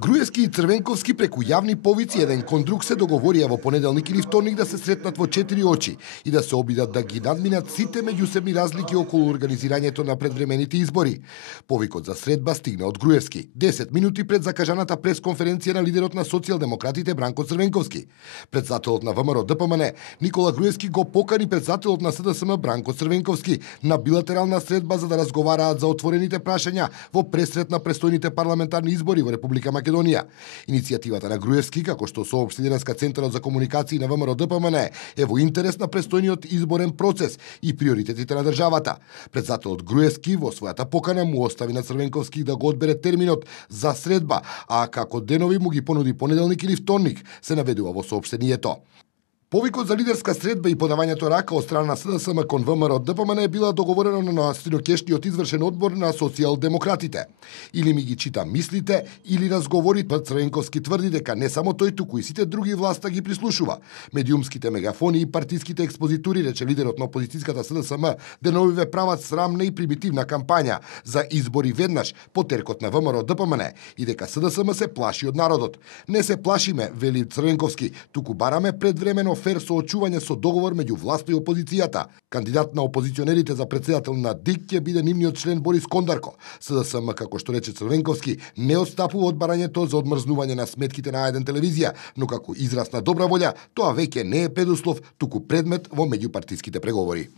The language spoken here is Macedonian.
Груевски и Црвенковски преку јавни повици еден кон друг се договорија во понеделник или вторник да се сретнат во 4 очи и да се обидат да ги надминат сите меѓусебни разлики околу организирањето на предвремените избори. Повикот за средба стигна од Груевски 10 минути пред закажаната пресконференција на лидерот на социјалдемократите Бранко Црвенковски. Председателот на ВМРО ДПМН Никола Груевски го покани председателот на СДСМ Бранко Црвенковски на билатерална средба за да разговараат за отворените прашања во пресрет на престојните парламентарни избори во Република Македонија. Иницијативата на Груевски, како што соопшти денеска Центарот за комуникации на ВМРО ДПМН, е во интерес на престојниот изборен процес и приоритетите на државата. Председателот Груевски во својата покана му остави на Црвенковски да го одбере терминот за средба, а како денови му ги понуди понеделник или вторник, се наведува во соопштението. Повикот за лидерска средба и подавањето рака од страна на СДСМ кон ВМРО ДПМН е била договорено на синокешниот извршен одбор на социјалдемократите. Или ми ги чита мислите, или разговорите. Црвенковски тврди дека не само тој, туку и сите други власта ги прислушува. Медиумските мегафони и партиските експозитури, рече лидерот на опозицијската СДСМ, деновиве прават срамна и примитивна кампања за избори веднаш по теркот на ВМРО ДПМН и дека СДСМ се плаши од народот. Не се плашиме, вели Црвенковски, туку бараме предвремено фер соочување со договор меѓу власта и опозицијата. Кандидат на опозиционерите за председател на ДИК ќе биде нивниот член Борис Кондарко. СДСМ, како што рече Црвенковски, не отстапува од барањето за одмрзнување на сметките на А1 телевизија, но како израз на добра волја, тоа веќе не е предуслов, туку предмет во меѓупартиските преговори.